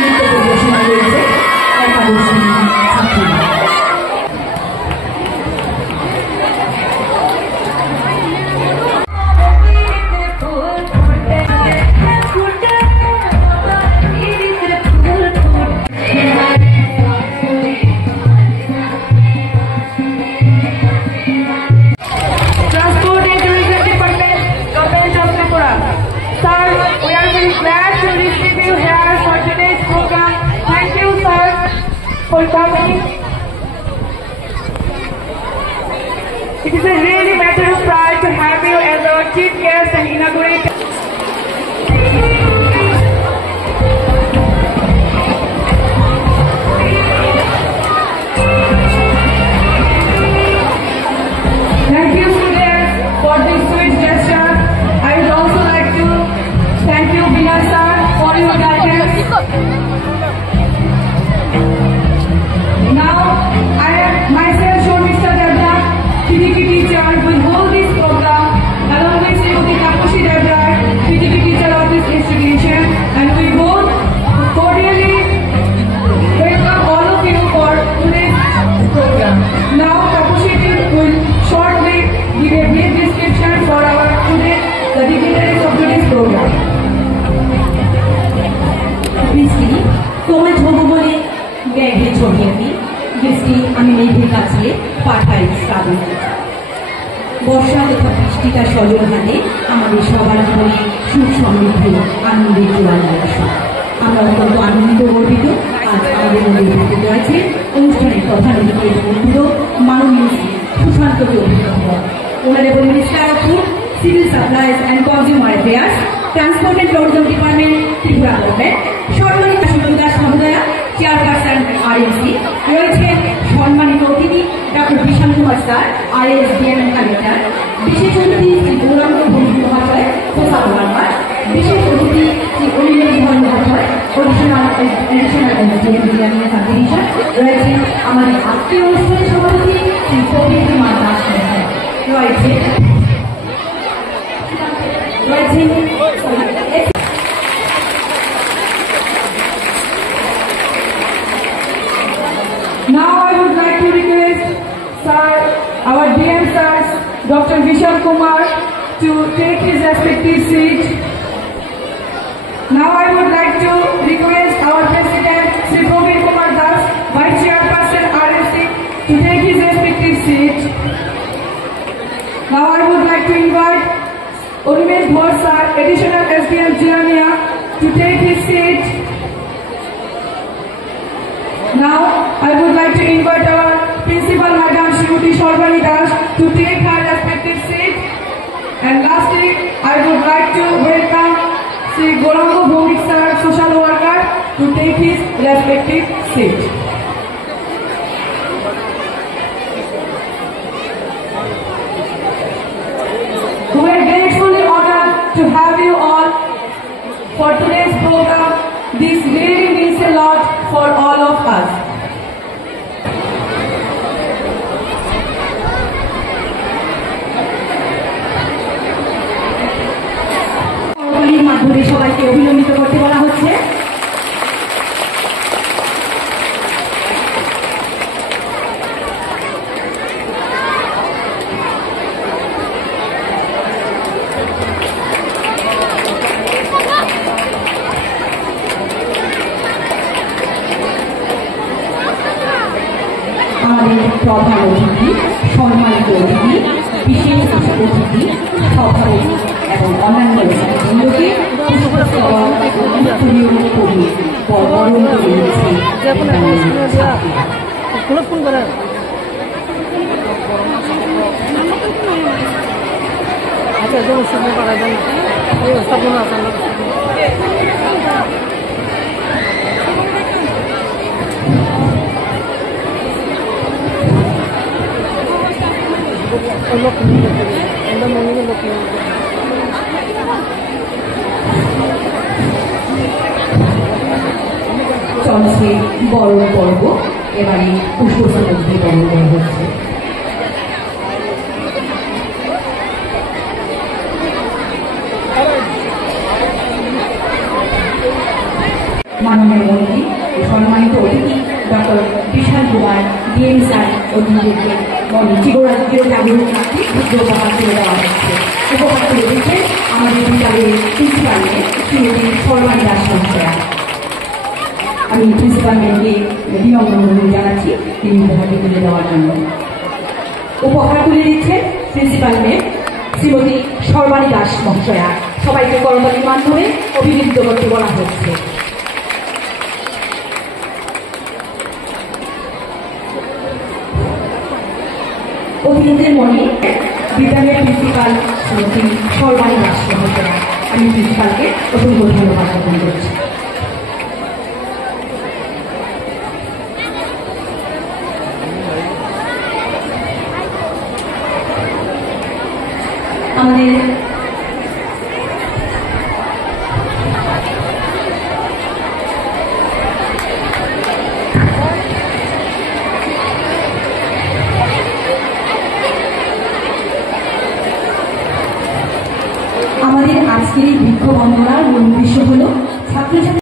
নৃত্য পরিবেশনা রয়েছে একাদশ শ্রেণীর ছাত্রীরা। For coming. It is a really matter of pride to have you as our chief guest and inaugurator. Thank you, students, for this sweet gesture. I would also like to thank you, Vinay sir, for your guidance. Now, I am myself, Shormista Devda, PDP teacher, will hold this program along with Srimati Tapashi Devda, PDP teacher of this institution, and we both cordially welcome all of you for today's program. Now, Tapashi will shortly give a brief description for our today, the dignitaries of today's program. বৃষ্টি তোমার ঝোঁকো বলে ব্যাগে ছড়িয়ে বৃষ্টি আমি মেঘের কাছে পাঠাই শ্রাবণ। বর্ষা তথা বৃষ্টি তার সজল হাতে আমাদের সবার জীবনে সুখ সমৃদ্ধি আনন্দের জোয়ার আসে। আমরা অত্যন্ত আনন্দিত গর্বিত আজ আমাদের মধ্যে উপস্থিত রয়েছে অনুষ্ঠানের প্রধান অতিথি বন্ধুর মাননীয় Sushant Chowdhury. Honorable Minister of Food, Civil Supplies and Consumer Affairs, Transport and Tourism Department, Tripura Government, সম্মানিত সুন্দর সমুদায় চেয়ারপারসন RMC রয়েছেন সম্মানিত অতিথি ডক্টর বিশাল কুমার স্যার IASDM কালেক্টর, বিশেষ অতিথি শ্রী গৌরাঙ্গ ভৌমিক মহাশয় সোশ্যাল ওয়ার্কার, বিশেষ অতিথি শ্রী অনিমেষ মোহন মহাশয় অডিশনাল ডিভিশন রয়েছেন আমাদের আত্মীয় অনুষ্ঠানের সভাপতি শ্রী কবির কুমার দাস রয়েছেন Now I would like to request Sir, our DM Sir, Dr. Vishal Kumar, to take his respective seat. Now I would like to request our President, Sri Proveen Kumar Das, Vice Chairperson RSC, to take his respective seat. Now I would like to invite Urmesh Bhor Sir, Additional SDM Jiania, to take his seat. Now, I would like to invite our Principal Madam Shruti Sharvani Das to take her respective seat. And lastly, I would like to welcome Sri Gaurango Bhomik Sir, Social Worker, to take his respective seat. We are gratefully honored to have you all for today's program. This really means a lot for all of us. মাধ্যমে সবাইকে অভিনন্দিত করতে বলা হচ্ছে। আমাদের প্রধান অতিথি, সম্মানিত অতিথি, বিশেষ অতিথি, সভাপতি এবং অন্যান্য বৃন্দকে পুষ্পস্তবক করি বরণ করে দিচ্ছে। চলছে বরণ পর্ব, এবারে পুষ্পস্তবক দিয়ে বরণ করা হচ্ছে। মাননীয় মন্ত্রী সম্মানিত অতিথি ডক্টর বিশাল কুমার ডিএম স্যার অতিথিদেরকে চিরজাগরুক রাখতে উপহার তুলে দেওয়া হচ্ছে। উপহার তুলে দিচ্ছে আমাদের বিদ্যালয়ের প্রিন্সিপাল শ্রীমতী সর্বাণী দাস মহাশয়া। আমি প্রিন্সিপাল ম্যামকে বিনম্র অনুরোধ জানাচ্ছি তিনি উপহারটি তুলে দেওয়ার জন্য। উপহার তুলে দিচ্ছেন প্রিন্সিপাল ম্যাম শ্রীমতী সর্বাণী দাস মহাশয়া। সবাইকে করতালির মাধ্যমে অভিনন্দিত করতে বলা হচ্ছে। অতিথিদের মনে বিদ্যালয়ের প্রিন্সিপাল শ্রীমতী সর্বাণী দাস মহাশয়া। আমি প্রিন্সিপালকে অসংখ্য ধন্যবাদ জ্ঞাপন করছি। আমাদের আজকের এই বৃক্ষ বন্দনার মূল উদ্দেশ্য হল ছাত্রছাত্রী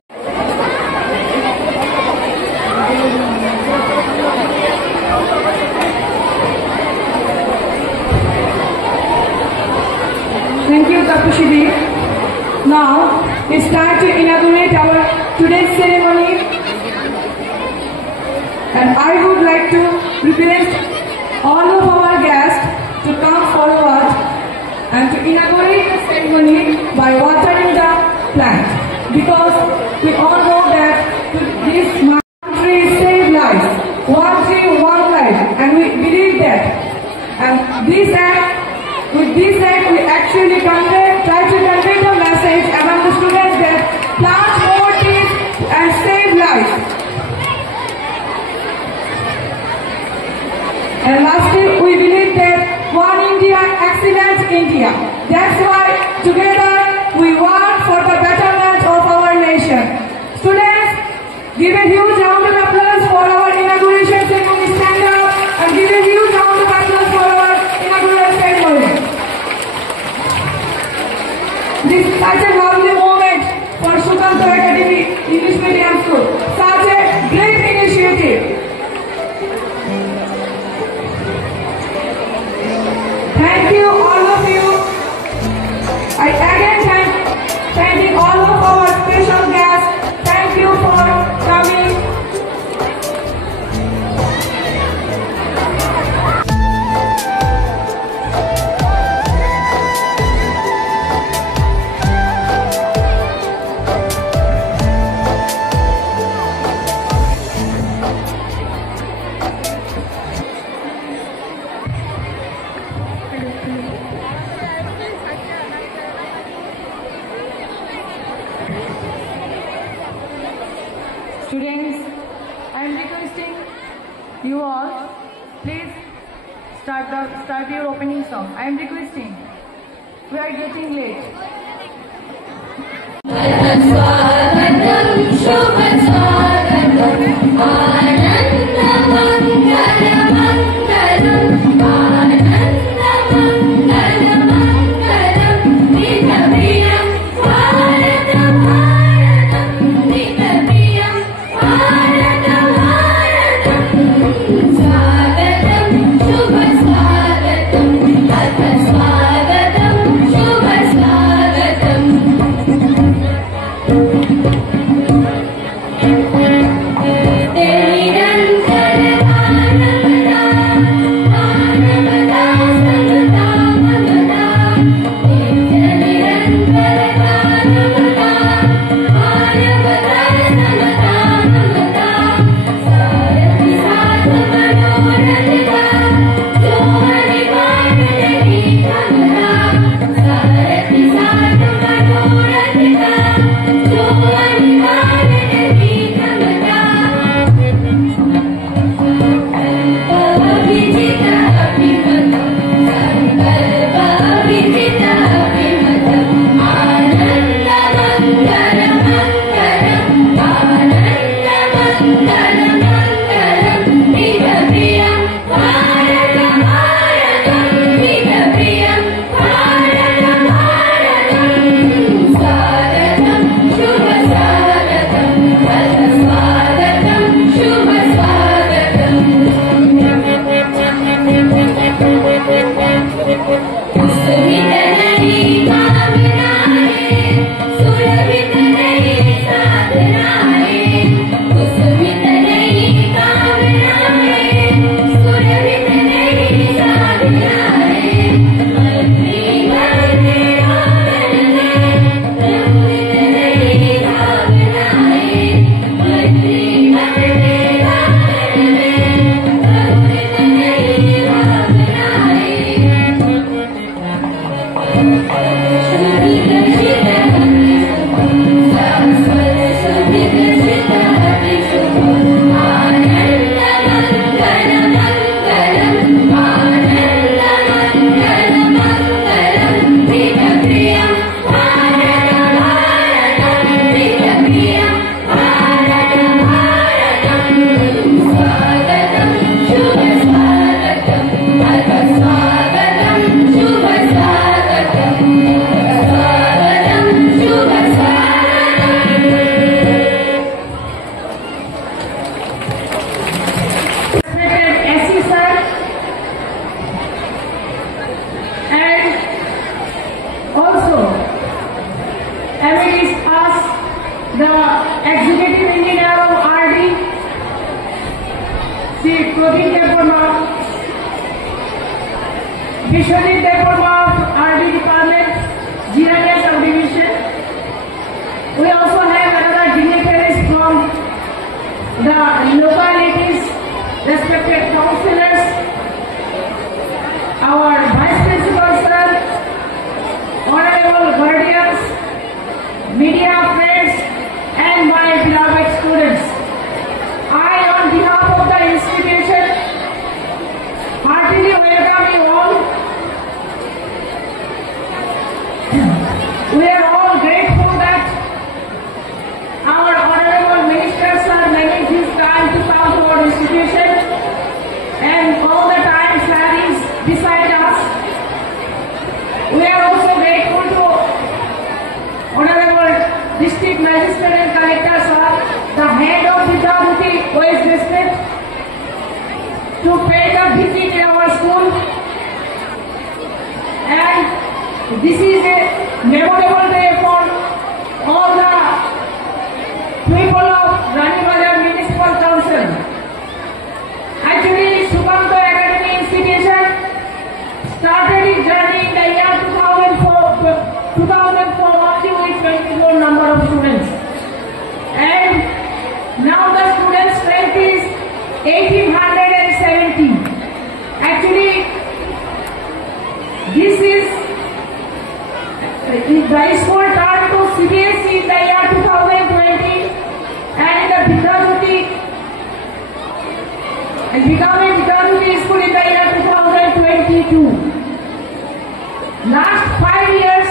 Thank you, Tapushidi. Now, it's time to inaugurate our today's ceremony. And I would like to request all of our guests to come forward and to inaugurate the ceremony by watering the plant. Because we all know that this tree saves lives. One tree, one life. And we believe that. And with this act, we actually try to convey the message among the students that plant more trees and save lives. And lastly, we believe that one India, excellent India. That's why together we work for the betterment of our nation. Students, give a huge round of applause for our inauguration ceremony. Stand up and give a huge round of applause for our inaugural ceremony. This is such a lovely moment for Shukanto Academy English Medium School. Such a great initiative. Thank you, all of you. I again thanking all of our special guests. Thank you for coming. Students, I am requesting you all, please start your opening song. I am requesting. We are getting late. Swagatam, Shubha Swagatam. Executive Engineer of RD, Sri Pradeep Department, Vishwadip Department of RD Department, GIS Subdivision. We also have another dignitaries from the localities, respected councillors, our Vice Principal Sir, Honorable Guardians, media friends, and my beloved students. I, on behalf of the institution, heartily welcome you all. We are all grateful that our honorable ministers are making this time to come to our institution, and all the time Sir is beside us. We are also grateful to Honorable District Magistrate and Collector Sir, the head of Vidyaruti West District, to pay the visit in our school. And this is a memorable day for all the people of Rani Bazar Municipal Council. Actually, Sukanto Academy Institution started its journey in the year 2004 only with 24 number of students. And now the student strength is 1870. Actually, this is the school turned to CBSE in the year 2020, and the Vidyaruti and becoming Vidyaruti school in the year 2022. Last 5 years,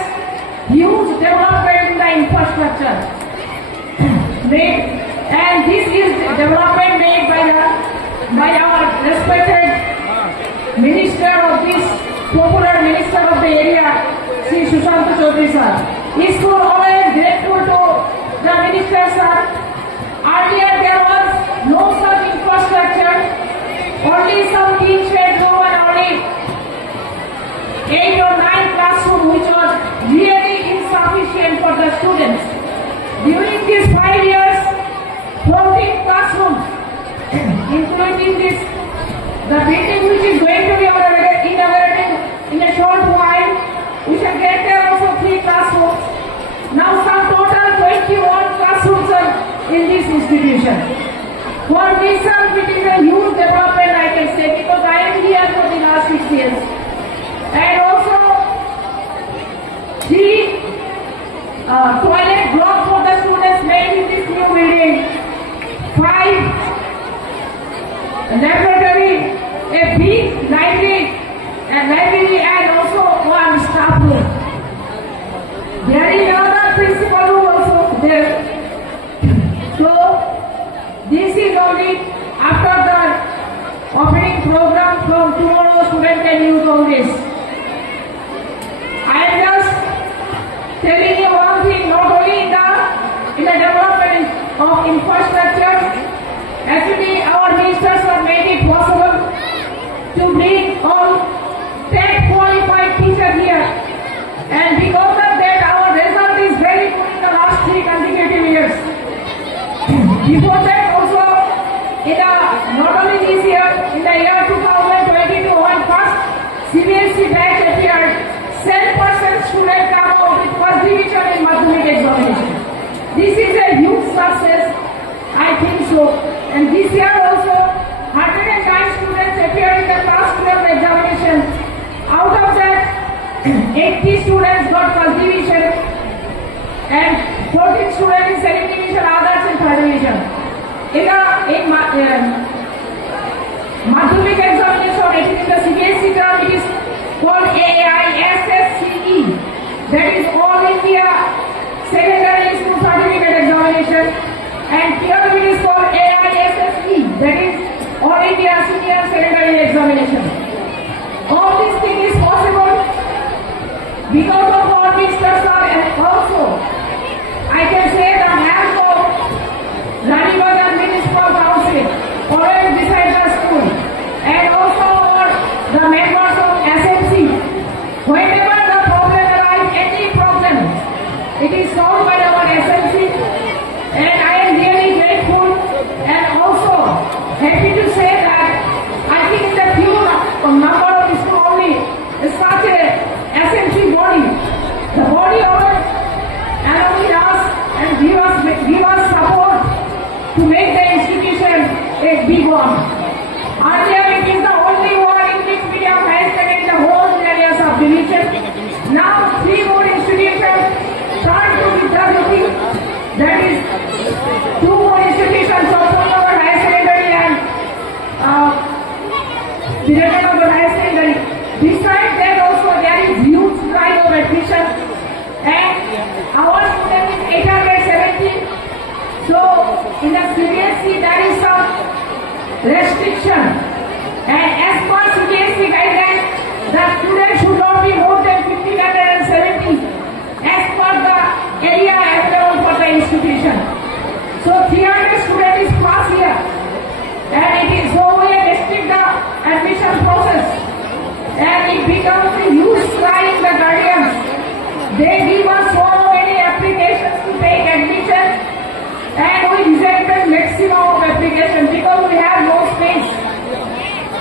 huge development in the infrastructure made, and this is development made by our respected minister of this popular minister of the area, Sri Sushant Chaudhary sir. This school always grateful to the minister sir. Earlier there was no such infrastructure, only some tin shed room and only 8 or 9 classrooms, which was really insufficient for the students. During these 5 years, 14 classrooms, including this, the building which is going to be inaugurated in a short while, we shall get there also 3 classrooms. Now some total 21 classrooms are in this institution. For this, it is a huge development, I can say, because I am here for the last 6 years. And also, the toilet block for the students made in this new building, 5 laboratory, a big library, and also 1 staff room. There is another principal room also there. So, this is only after the opening program from tomorrow, students can use all this. I am just telling you one thing, not only in the development of infrastructure, actually our ministers have made it possible to bring all 10 qualified teachers here. And because of that, our result is very good in the last 3 consecutive years. Before that also, not only this year, in the year 2022, when first CBSE batch appeared, 7% students come out with first division in Madhyamik examination. This is a huge success, I think so. And this year also, 109 students appeared in the class 12 examination. Out of that, 80 students got first division, and 14 students in second division, others in third division. In Madhyamik examination, it is in the CBSE term, it is called AISSCE, that is All India Secondary School Certificate Examination, and here it is called AISSE, that is All India Senior Secondary Examination. All this thing is possible because of our ministers and also I can say the help of Rani Bazar Municipal Council, always beside the school, and also the members of SMC. Whenever the problem arises, any problem, it is solved by our SMC, and I am here happy to say that I think in the few number of school only is such a SMC body. The body of it allow us and give us support to make the institution a big one. Earlier it is the only one English medium higher secondary in the whole areas of division. Now 3 more institutions start to be developing. That is 2 more institutions of Punnavar Higher Secondary and Vivekananda Higher Secondary. Besides that also there is huge drive of admission and our student is 870. So in the CBSE there is some restriction and as per CBSE guidelines the student should not be more than 1570 as per the area available for the institution. So 300 students is plus here and it is so we restrict the admission process and it becomes a huge cry in the guardians. They give us so many applications to take admission and we reject the maximum of application because we have no space.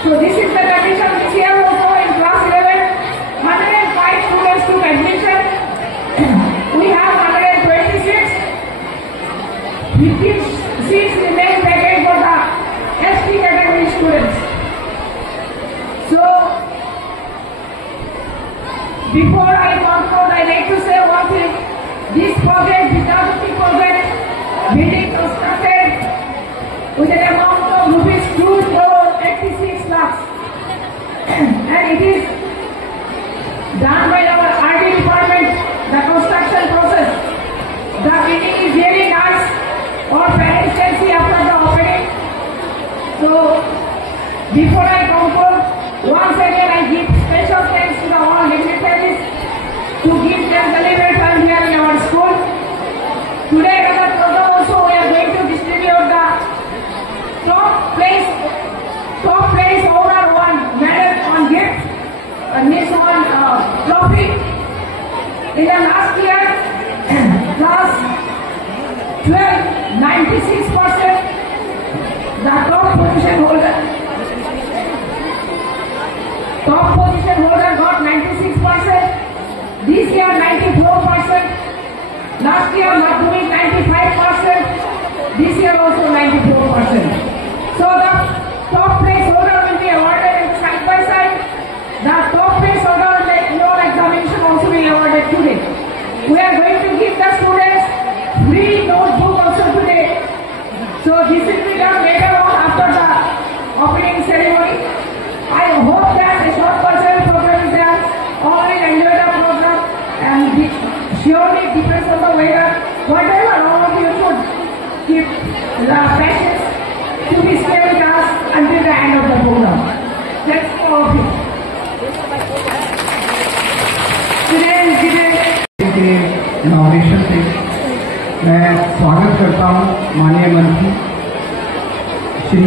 So this is the condition this year also in class 11, 105 students took admission. We have 126. 15 seats remain vacant for the ST category students. So before I conclude, I like to say one thing. This project, Vidyadhari project, building constructed with an amount of rupees 2.86 lakhs and it is done by our RD department, the construction process. The building is really nice. Our parents can see after the opening. So before I conclude, once again I give special thanks to the all dignitaries to give them the liberal time here in our school. Today another program also we are going to distribute the top place overall one medal on gift and this one trophy. In the last year, class 12, 96%, the top position holder got 96%. This year 94%. Last year Madhumik 95%. This year also 94%. So the top place holder will be awarded side by side. The top place holder examination also will be awarded today. We are going to give the students free notebook also today. So this will be done later on after the opening ceremony. I hope that the short cultural program is there. All will enjoy the program and surely depends on the weather. Whatever all of you should keep the patience to be stay with us until the end of the program. That's all of you. के inauguration से मैं स्वागत करता हूं माननीय मंत्री श्री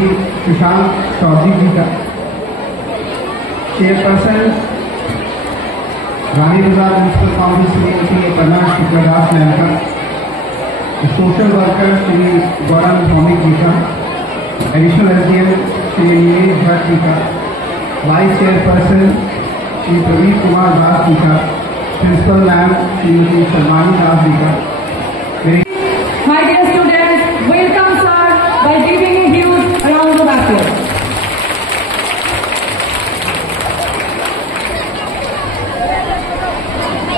सुशांत चौधरी जी का, chairperson रानी बाजार म्यूनसिपल काउंसिल श्रीमती करुणा शुक्लदास मैम का, सोशल वर्कर श्री गौरव भौमिक जी का, एडिशनल एसडीएम श्री नीलेश भट्ट जी का, वाइस चेयरपर्सन श्री प्रवीण कुमार दास जी का, प्रिंसिपल मैम श्रीमती सलमानी दास जी का। My dear students, welcome sir by giving a huge round of applause.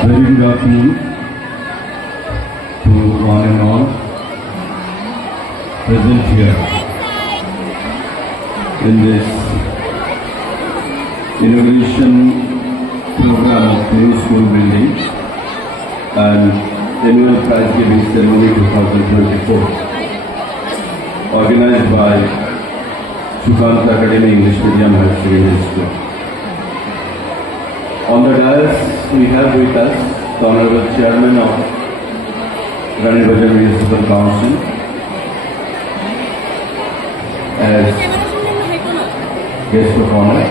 Very good afternoon to one and all present here in this inauguration program of new school building and annual prize giving ceremony 2024 organized by Shukant Academy English Medium Higher Secondary School. On the dais we have with us the Honorable Chairman of Rani Bajar Municipal Council as guest of honor,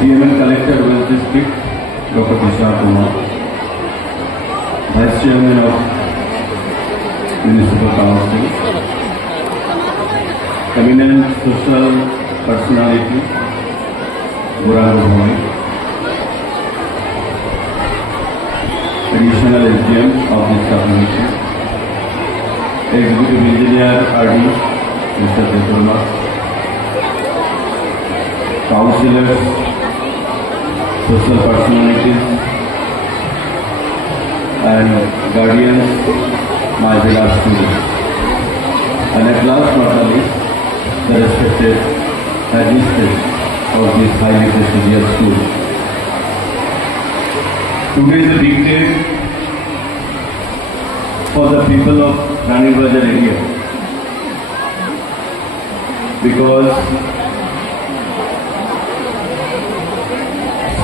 DMN Collector West District Dr. Tushar Kumar, Vice Chairman of Municipal Council, eminent social personality, Gaurang Bhomik, additional SDM of this community, Executive Engineer RD, Mr. Detorma, Councillors, social personalities, and guardians, my beloved students, and at last but not least, the respected headmistress of this highly prestigious school. Today is a big day for the people of Rani Bazar area, because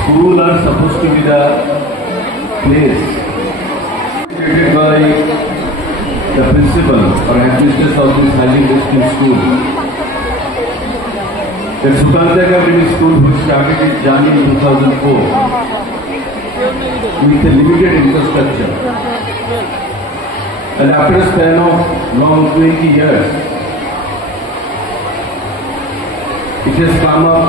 schools are supposed to be the place created by the principal or headmistress of this highly prestigious school. The Sukanta Academy School, which started its journey in 2004 with a limited infrastructure, and after a span of long 20 years, it has come up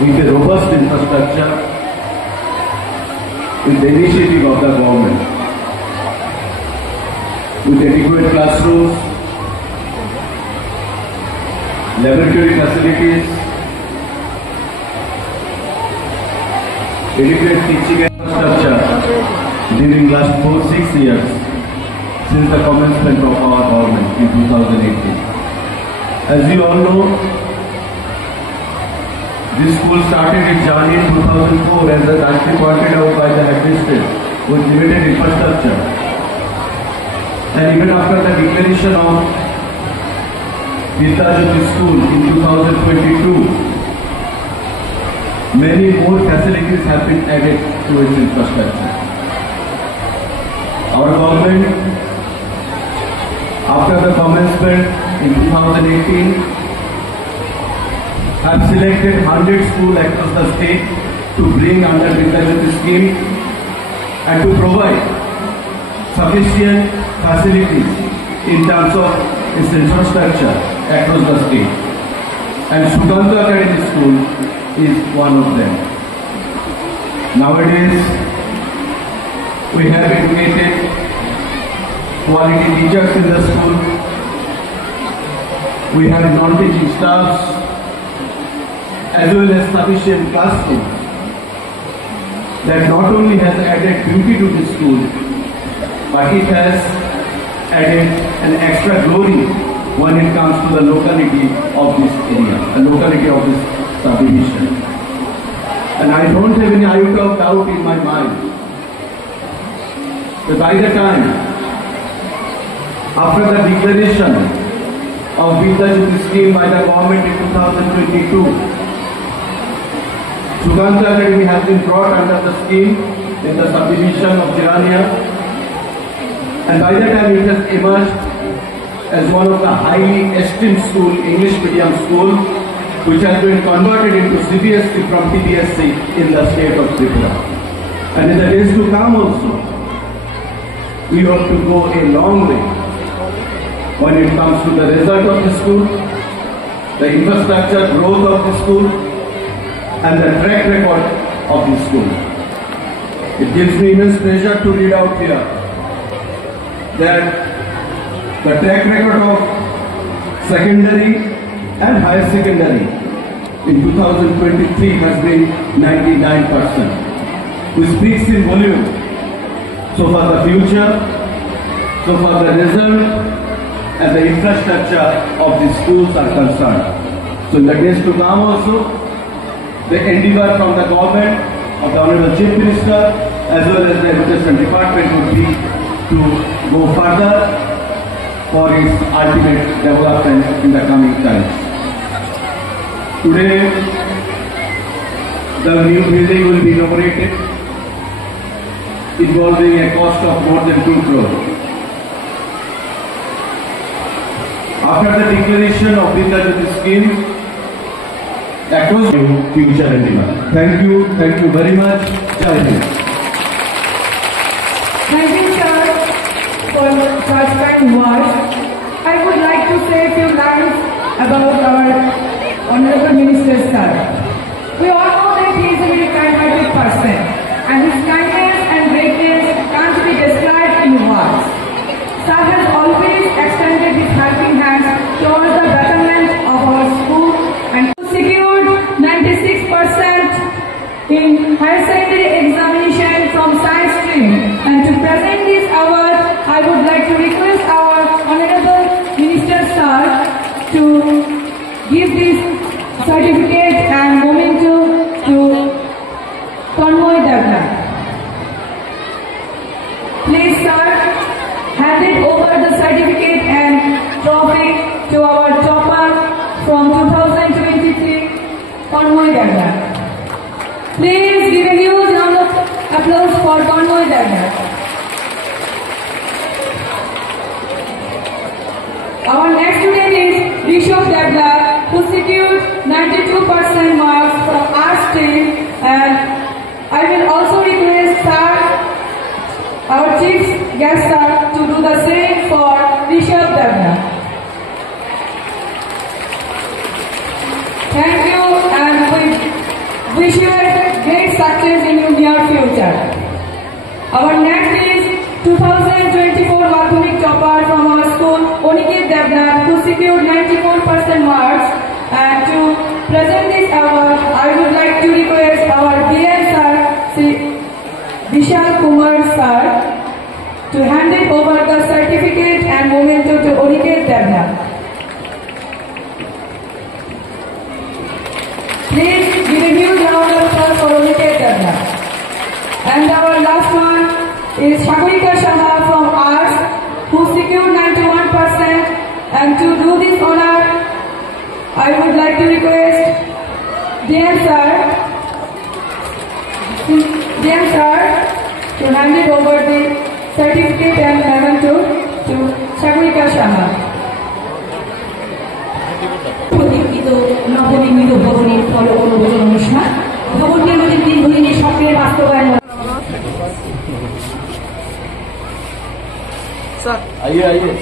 with a robust infrastructure, with the initiative of the government, with adequate classrooms, laboratory facilities, adequate teaching infrastructure during last 4-6 years since the commencement of our government in 2018. As you all know, this school started its journey in 2004 as the rightly pointed out by the headmistress with limited infrastructure. And even after the declaration of Vidya Jyoti School in 2022, many more facilities have been added to its infrastructure. Our government, after the commencement in 2018, have selected 100 schools across the state to bring under Vidya Jyoti scheme and to provide sufficient facilities in terms of its infrastructure across the state. And Sukanta Academy School is one of them. Nowadays, we have educated quality teachers in the school. We have non-teaching staffs as well as sufficient classrooms that not only has added beauty to the school, but it has added an extra glory when it comes to the locality of this area, the locality of this subdivision. And I don't have any iota of doubt in my mind that by the time, after the declaration of Vidya Jyoti scheme by the government in 2022, Sukanta Academy has been brought under the scheme in the subdivision of Jirania, and by that time it has emerged as one of the highly esteemed school, English medium school, which has been converted into CBSE from PBSE in the state of Tripura. And in the days to come also, we hope to go a long way when it comes to the result of the school, the infrastructure growth of the school, and the track record of the school. It gives me immense pleasure to read out here that the track record of secondary and higher secondary in 2023 has been 99%, which speaks in volume so for the future, so for the result and the infrastructure of the schools are concerned. So in the days to come also, the endeavor from the government of the Honorable Chief Minister as well as the Education Department would be to go further for its ultimate development in the coming times. Today, the new building will be inaugurated, involving a cost of more than 2 crore. After the declaration of Vidya Jyoti scheme, across future endeavor. Thank you very much. Jai Hind. Thank you, sir, for such kind words. I I would like to say a few lines about our Honorable Minister Sir. We all know that he is a very kind-hearted person, and his kindness and greatness can't be described in words. Sir has always extended his helping hands towards the betterment of our school and secured 96% in higher secondary examination from science stream. And to present this award, I would like to request our Honorable Minister Sir to give this certificate and memento to Tanmoy Devnath. Please, sir, hand it over the certificate and trophy to our topper from 2023, Tanmoy Devnath. Please give a huge round of applause for Tanmoy Devnath. Our next student is Rishabh Devnath, who secured 92% marks from art stream, and I will also request sir, our chief guest sir, to do the same for Rishabh Devnath. Thank you, and we wish you a great success in your near future. Our next is 2024 Madhyamik topper from our school, Oniket Devnath, who secured 94% marks. And to present this award, I would like to request our dear sir, Sri Vishal Kumar sir, to hand it over the certificate and memento to Oniket Devnath. Please give a huge round of applause for Oniket Devnath. And our last one is Shakurika Shaha from Arts, who secured 91%. And to do this honor, I would like to request dear sir, to hand it over the certificate and memento to Shakurika Shaha. প্রতিষ্ঠিত নবনির্মিত ভবনের ফল অনুমোদন অনুষ্ঠান ভবনটি আমাদের দীর্ঘদিনের স্বপ্নের বাস্তবায়ন। आइए आइए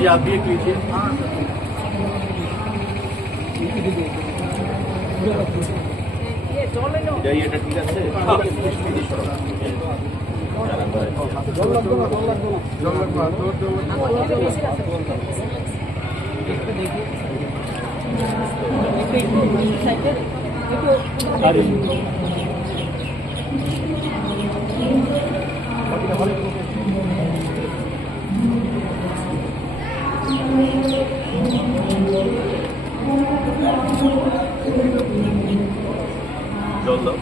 जी आप भी एक लीजिए जाइए ठीक জল দাও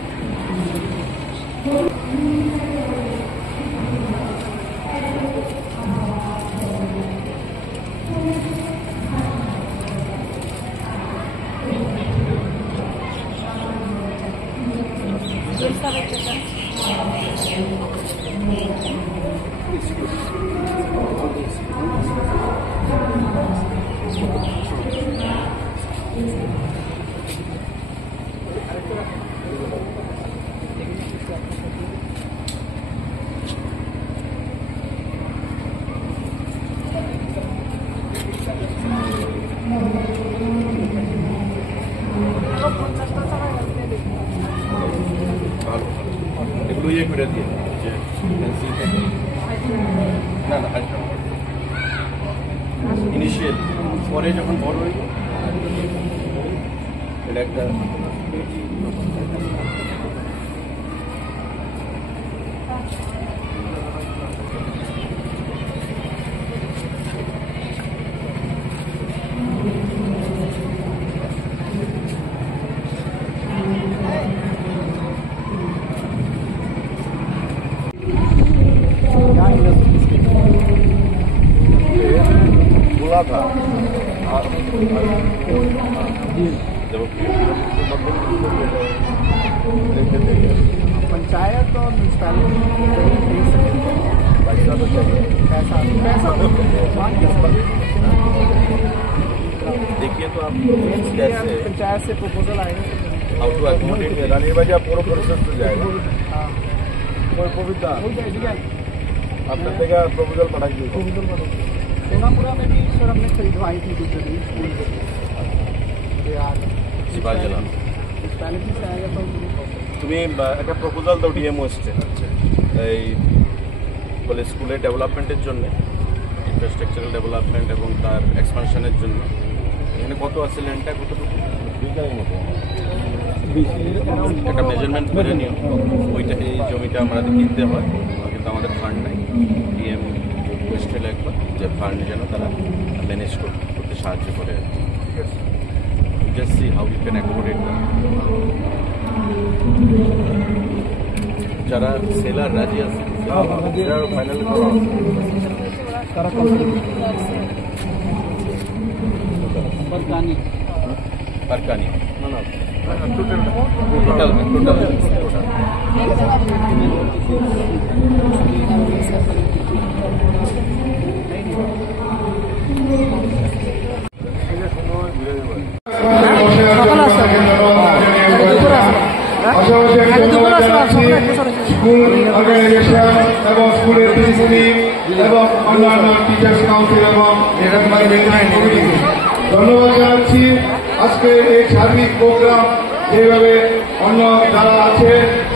ভালো এগুলো ইয়ে করে দিয়ে যে না না ইনিশিয়াল পরে যখন বড় হইল এটা একটা बोला था पंचायत और म्यूनसिपैलिटी पैसा तो चाहिए पैसा देखिए तो आप कैसे पंचायत से प्रपोजल आएंगे हाउ टू अकोमोडेट रानी बाजा पूरा प्रोसेस तो जाएगा कोई पवित्र आपने देखा प्रपोजल पढ़ाई प्रपोजल सोनापुरा में भी सर हमने खरीदवाई थी दूसरे दिन स्कूल शिवाजला म्यूनसिपैलिटी से आएगा तो তুমি একটা প্রপোজাল দাও ডিএমও এসছে এই বলে স্কুলের ডেভেলপমেন্টের জন্য ইনফ্রাস্ট্রাকচারাল ডেভেলপমেন্ট এবং তার এক্সপানশনের জন্য এখানে কত আছে ল্যান্ডটা কতটুকু একটা মেজারমেন্ট করে নিও ওইটা এই জমিটা আমাদের কিনতে হয় কিন্তু আমাদের ফান্ড নাই ডিএম রিকোয়েস্টে একবার যে ফান্ড যেন তারা ম্যানেজ করতে সাহায্য করে just see how you can accommodate them যারা সেলার রাজি আছে ফাইনাল তারা Parkani. No, no. Total. School organization এবং স্কুলের প্রিন্সিপাল এবং অন্যান্য টিচার্স কাউন্সিল এবং ধন্যবাদ জানাচ্ছি। আজকে এই সার্বিক প্রোগ্রাম যেভাবে অন্য যারা আছে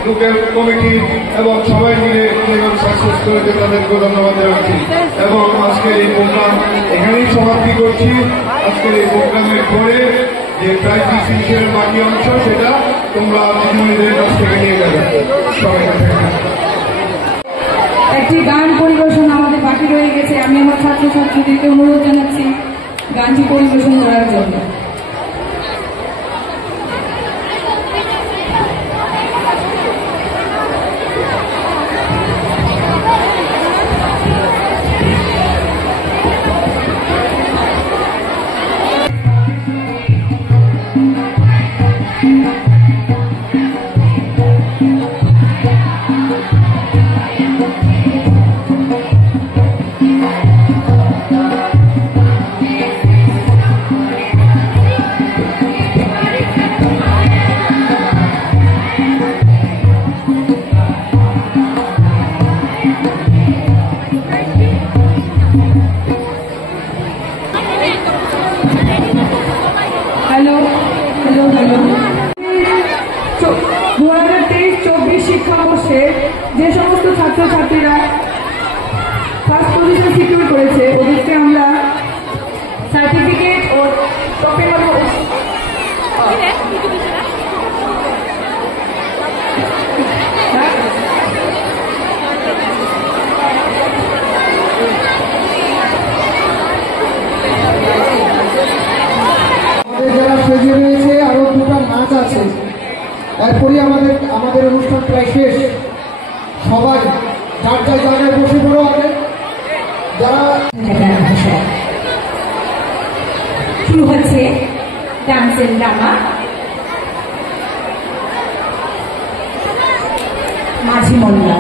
লোকাল কমিটি এবং সবাই মিলে যেভাবে সাকসেস করেছে তাদেরকেও ধন্যবাদ জানাচ্ছি এবং আজকের এই প্রোগ্রাম এখানেই সমাপ্তি করছি। আজকের এই প্রোগ্রামের পরে যে প্রাইজ ডিস্ট্রিবিউশনের বাকি অংশ সেটা তোমরা দিদিমণিদের কাছ থেকে নিয়ে যাবে। সবাই একটি গান পরিবেশন আমাদের বাকি রয়ে গেছে। আমি আমার ছাত্রছাত্রীদেরকে অনুরোধ জানাচ্ছি গানটি পরিবেশন করার জন্য। হ্যালো 2023-24 শিক্ষাবর্ষে যে সমস্ত ছাত্রছাত্রীরা ফার্স্ট পজিশন সিকিউর করেছে ওদেরকে আমরা সার্টিফিকেট ও ট্রফি যারা সেজে রয়েছে আরো দুটো নাচ আছে, এরপরই আমাদের অনুষ্ঠান প্রায় শেষ। সবাই যার যার জায়গায় বসে পড়ো। আগে যারা শুরু হচ্ছে ডান্সের ড্রামা মাঝি মন্ডল।